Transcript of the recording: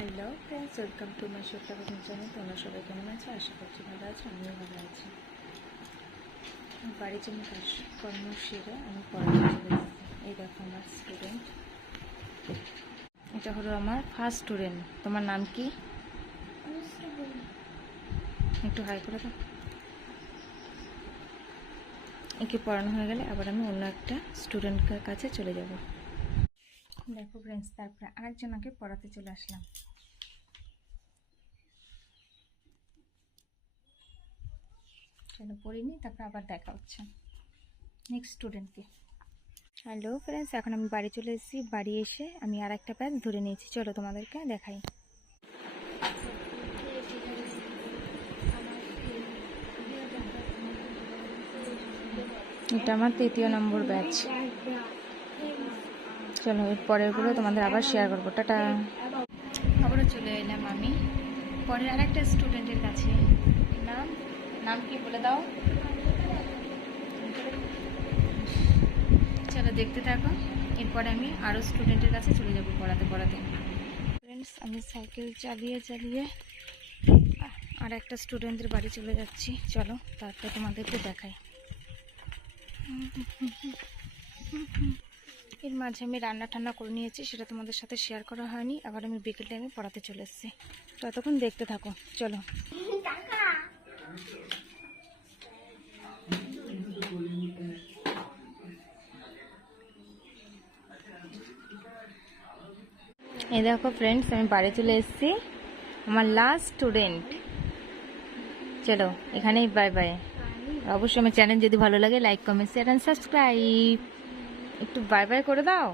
Hello friends, welcome to my ছোট্ট cooking channel. তোমরা সবাই কেমন আছো? আশা করছি ভালো আছো, আমিও ভালো আছি। বাড়ির জন্য কাজকর্ম সেরে আমি পড়াতে চলে এসেছি। এই দেখো আমার স্টুডেন্ট, এটা হলো আমার ফার্স্ট স্টুডেন্ট। তোমার নাম কি? একটু হাই করে দাও। একে পড়ানো হয়ে গেলে আবার আমি অন্য একটা স্টুডেন্টের কাছে চলে যাব। দেখো ফ্রেন্ডস, তারপরে আরেকজনকে পড়াতে চলে আসলাম। চলো পড়িনি, তারপরে আবার দেখা হচ্ছে নেক্সট স্টুডেন্টকে। হ্যালো ফ্রেন্ডস, এখন আমি বাড়ি চলে এসেছি। বাড়ি এসে আমি আর একটা প্যাচ ধরে নিয়েছি, চলো তোমাদেরকে দেখাই। এটা আমার 3য় নম্বর ব্যাচ। চলো এর পরেরগুলো তোমাদের আবার শেয়ার করবো। টাটা। আবারও চলে এলাম আমি পরের আর একটা স্টুডেন্টের কাছে। নাম কি বলে দাও? চলো দেখতে থাকো। এরপরে আমি আরও স্টুডেন্টের কাছে চলে যাব পড়াতে। ফ্রেন্ডস, আমি সাইকেল চালিয়ে আর একটা স্টুডেন্টের বাড়ি চলে যাচ্ছি। চলো তারপরে তোমাদেরকে দেখাই। এর মাঝে আমি রান্না ঠান্না করে নিয়েছি, সেটা তোমাদের সাথে শেয়ার করা হয়নি। আবার আমি বিকেল টাইমে পড়াতে চলে এসেছি, ততক্ষণ দেখতে থাকো। চলো। এই দেখো ফ্রেন্ডস, আমি বাড়ি চলে এসেছি। আমার লাস্ট স্টুডেন্ট। চলো এখানেই বাই বাই। অবশ্যই আমার চ্যানেল যদি ভালো লাগে like comment share and subscribe. একটু বাই বাই করে দাও।